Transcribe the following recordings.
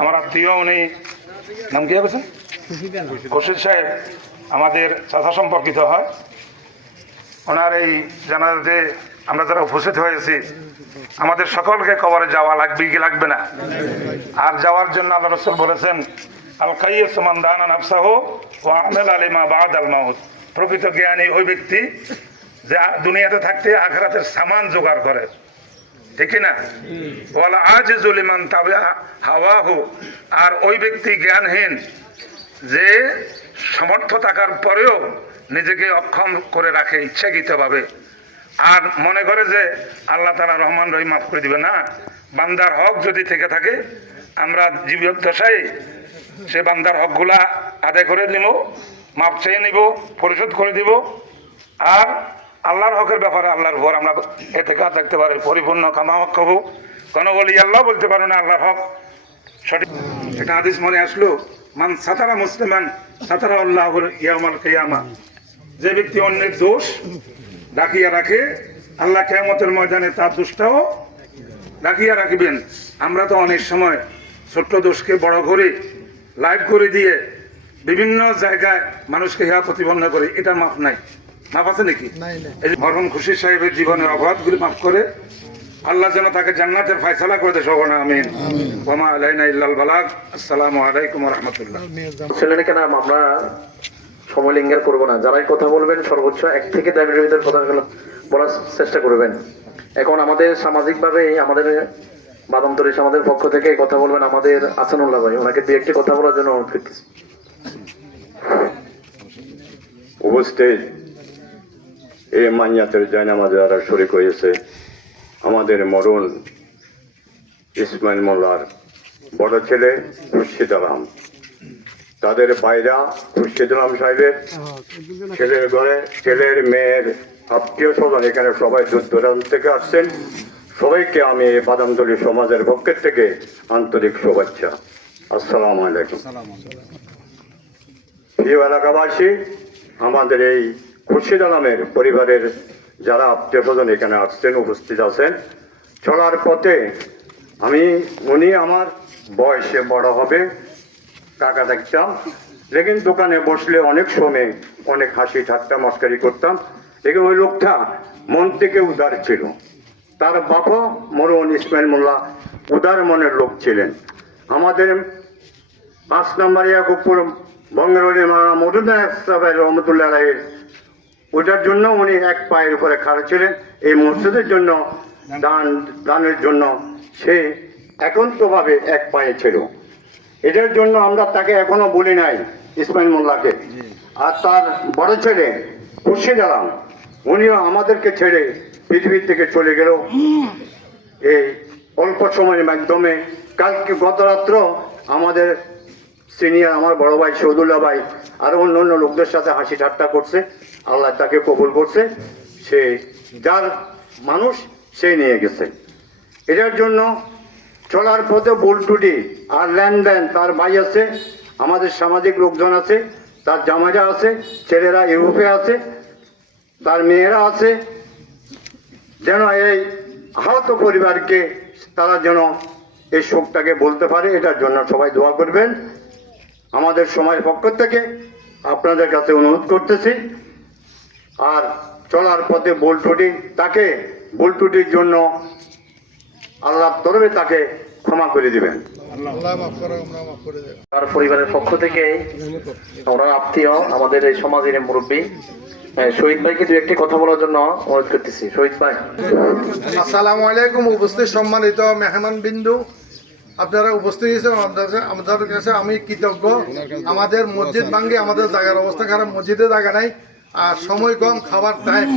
আমার আত্মীয়, উনি নাম কি বলছেন খুরশিদ সাহেব আমাদের চাচা সম্পর্কিত হয়। ওনার এই জানাজাতে আমরা যারা উপস্থিত হয়েছি, আমাদের সকলকে কবরে যাওয়া লাগবে কি লাগবে না? আর যাওয়ার জন্য আল্লাহ রসুল বলেছেন, আল কাইয়সমান দানা নাফসাহ ও আমেল আলিমা বাদ আল মাহুদ প্রকৃত জ্ঞানী ওই ব্যক্তি যে দুনিয়াতে থাকতে আখরাতের সামান জোগাড় করে। ঠিক না? ওয়ালা আজ জুলিমান তবে হাওয়াহু। আর ওই ব্যক্তি জ্ঞানহীন, যে সমর্থ থাকার পরেও নিজেকে অক্ষম করে রাখে ইচ্ছাকৃতভাবে। আর মনে করে যে আল্লাহ তালা রহমান রহিম মাফ করে দিবে না, বান্দার হক যদি থেকে থাকে, আমরা জীবদ্দশায় সে বান্দার হকগুলা আদায় করে নিব মাপ চেয়ে নিব, পরিশোধ করে দিব। আর আল্লাহর হকের ব্যাপারে আল্লাহর ভর আমরা এতে কাজ থাকতে পারি, পরিপূর্ণ কামা হক হবু কোনো বলি আল্লাহ বলতে পারো না আল্লাহর হক। সঠিক একটা আদেশ মনে আসলো, মান সাতারা মুসলিমান, সাতারা আল্লাহ ইয়ামাল কেয়ামা। যে ব্যক্তি অন্যের দোষ ডাকিয়া রাখে, আল্লাহ কেয়ামতের ময়দানে তার দোষটাও ডাকিয়া রাখবেন। আমরা তো অনেক সময় ছোট্ট দোষকে বড় করে, লাইভ করে দিয়ে বিভিন্ন জায়গায় মানুষকে হেয়া প্রতিবন্ধ করে, এটা মাফ নাই। মাফ আছে নাকি? এই যে মরহম খুশি সাহেবের জীবনের অপরাধগুলি মাফ করে আল্লাহ যেন তাকে জান্নাতের ফয়সালা করে দেয় সবনা আমিন। ওমা আলাইনা ইল্লাল বালাগ। আসসালামু আলাইকুম রহমতুল্লাহ। ছেলেটাকে নাম আমরা সময় লিঙ্গার করব না। যারাই কথা বলবেন সর্বোচ্চ এক থেকে দেড় মিনিটের ভিতরে কথা বলার চেষ্টা করবেন। এখন আমাদের সামাজিকভাবে আমাদের বাদমতরি আমাদের পক্ষ থেকে কথা বলবেন আমাদের আসানুল্লাহ ভাই। ওনাকে দু একটি কথা বলার জন্য অনুরোধ করতেছি। উপস্থিত এই মান্যাতের জায়নামাজে যারা শরিক হয়েছে আমাদের মরুন ইসমাইল মোল্লার বড় ছেলে খুরশিদ আলম। তাদের বাইরা খুরশিদ আলম সাহেবের ছেলের ঘরে ছেলের মেয়ের আত্মীয় স্বজন এখানে সবাই দূর দূরান্ত থেকে আসছেন। সবাইকে আমি এই বাদামতলী সমাজের পক্ষের থেকে আন্তরিক শুভেচ্ছা। আসসালাম আলাইকুম। প্রিয় এলাকাবাসী আমাদের এই খুরশিদ আলমের পরিবারের যারা আত্মীয় স্বজন এখানে আসছেন, উপস্থিত আছেন, চলার পথে আমি উনি আমার বয়সে বড় হবে কাকা দেখতাম, লেকিন দোকানে বসলে অনেক সময় অনেক হাসি ঠাট্টা মস্কারি করতাম। লেকিন ওই লোকটা মন থেকে উদার ছিল। তার বাবা মরুন ইসমাইল মোল্লা উদার মনের লোক ছিলেন। আমাদের পাঁচ নম্বর ইয়াকুবপুর বঙ্গের মধুদা সাহেব রহমতুল্লাহ আলাইয়ের ওইটার জন্য উনি এক পায়ের উপরে খাড়া ছিলেন। এই মসজিদের জন্য, দান, দানের জন্য সে একান্তভাবে এক পায়ে ছিল। এটার জন্য আমরা তাকে এখনও বলি নাই, ইসমাইল মোল্লাকে। আর তার বড় ছেলে খুরশিদ আলম, উনিও আমাদেরকে ছেড়ে পৃথিবীর থেকে চলে গেল। এই অল্প সময়ের মাধ্যমে কালকে গত রাত্র আমাদের সিনিয়র আমার বড় ভাই সৌদুল্লাহ ভাই আরও অন্য অন্য লোকদের সাথে হাসি ঠাট্টা করছে, আল্লাহ তাকে কবুল করছে, সে যার মানুষ সে নিয়ে গেছে। এটার জন্য চলার পথে বুলটুটি আর লেনদেন, তার ভাই আছে, আমাদের সামাজিক লোকজন আছে, তার জামাইরা আছে, ছেলেরা ইউরোপে আছে, তার মেয়েরা আছে, যেন এই আহত পরিবারকে তারা যেন এই শোকটাকে বলতে পারে, এটার জন্য সবাই দোয়া করবেন। আমাদের সময়ের পক্ষ থেকে আপনাদের কাছে অনুরোধ করতেছি। আর চলার পথে বোলটুটি তাকে বোলটুটির জন্য আল্লাহ তরফে তাকে ক্ষমা করে দিবেন। তার পরিবারের পক্ষ থেকে ওনার আত্মীয়, আমাদের এই সমাজের মুরব্বী শহীদ ভাইকে দু একটি কথা বলার জন্য অনুরোধ করতেছি। শহীদ ভাই। আসসালামু আলাইকুম, উপস্থিত সম্মানিত মেহমান বিন্দু আপনারা উপস্থিত হয়েছেন, আমাদের কাছে- আমি কৃতজ্ঞ। আমাদের মসজিদ ভাঙ্গে, আমাদের জায়গার অবস্থা খারাপ, মসজিদে জায়গা নাই, আর সময় কম, খাবার টাইম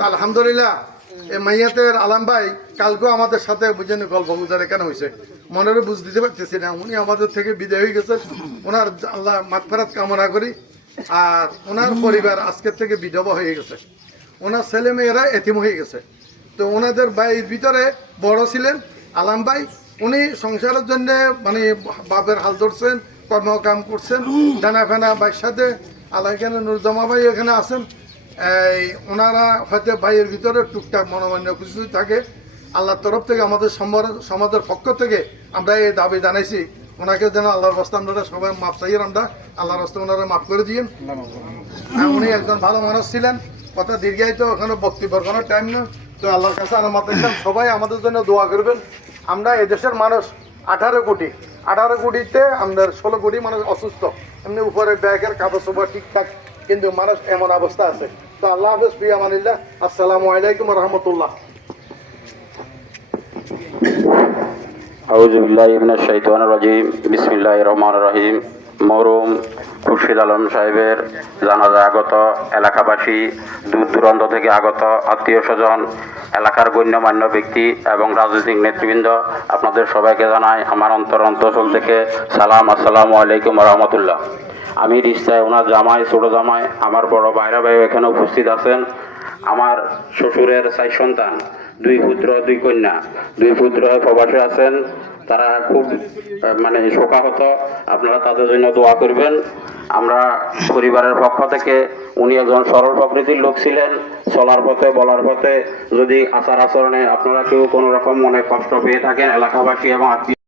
আলহামদুলিল্লাহ, এই মাইয়াতের আলাম ভাই কালকেও আমাদের সাথে বুঝেন গল্প গুজার এখানে হয়েছে মনের বুঝ দিতে পারতেছি না। উনি আমাদের থেকে বিদায় হয়ে গেছেন। ওনার আল্লাহ মাগফেরাত কামনা করি। আর ওনার পরিবার আজকের থেকে বিধবা হয়ে গেছে। ওনার ছেলে মেয়েরা এতিম হয়ে গেছে। তো ওনাদের ভাইয়ের ভিতরে বড় ছিলেন আলাম ভাই। উনি সংসারের জন্য মানে বাপের হাল ধরছেন, কর্মকাম করছেন ডানা ফেনা ভাইয়ের সাথে আল্লাহ এখানে নুরজামা ভাই এখানে আছেন? এই ওনারা হয়তো ভাইয়ের ভিতরে টুকটাক মনোমান্য কিছু থাকে। আল্লাহর তরফ থেকে আমাদের সমাজ- সমাজের পক্ষ থেকে আমরা এই দাবি জানাইছি। ওনাকে যেন আল্লাহর রাস্তা আমরা সবাই মাফ চাইয়ের আমরা আল্লাহর রাস্তা ওনারা মাফ করে দিয়েন। উনি একজন ভালো মানুষ ছিলেন। কথা দীর্ঘায়িত ওখানে বক্তব্যের কোনো টাইম নেই। তো আল্লাহর কাছে আমার মাত্র সবাই আমাদের জন্য দোয়া করবেন। আমরা এদেশের মানুষ আঠারো কোটি। আঠারো কোটিতে আমাদের ষোলো কোটি মানুষ অসুস্থ। এমনি উপরে ব্যাগের কাগজ সবার ঠিকঠাক, কিন্তু মানুষ এমন অবস্থা আছে। তো আল্লাহ হাফেজ, প্রিয় আমানিল্লাহ আসসালামু আলাইকুম রহমতুল্লাহ। আউযু বিল্লাহি মিনাশ শাইতানির রাজিম। বিসমিল্লাহির রহমানির রহিম। মরুম খুরশিদ আলম সাহেবের জানাজা আগত, এলাকাবাসী দূর দূরান্ত থেকে আগত, আত্মীয় স্বজন, এলাকার গণ্যমান্য ব্যক্তি এবং রাজনৈতিক নেতৃবৃন্দ, আপনাদের সবাইকে জানাই আমার অন্তর অন্তঃস্থল থেকে সালাম, আসসালামু আলাইকুম রহমতুল্লাহ আমি রিস্তায় ওনার জামাই, ছোট জামাই, আমার বড় বাইরা ভাই এখানে উপস্থিত আছেন। আমার শ্বশুরের চাই সন্তান। দুই পুত্র, দুই কন্যা। দুই পুত্র প্রবাসে আছেন। তারা খুব মানে শোকাহত। আপনারা তাদের জন্য দোয়া করবেন। আমরা পরিবারের পক্ষ থেকে উনি একজন সরল প্রকৃতির লোক ছিলেন, চলার পথে, বলার পথে। যদি আচার আচরণে আপনারা কেউ কোনো রকম মনে কষ্ট পেয়ে থাকেন, এলাকাবাসী এবং আত্মীয়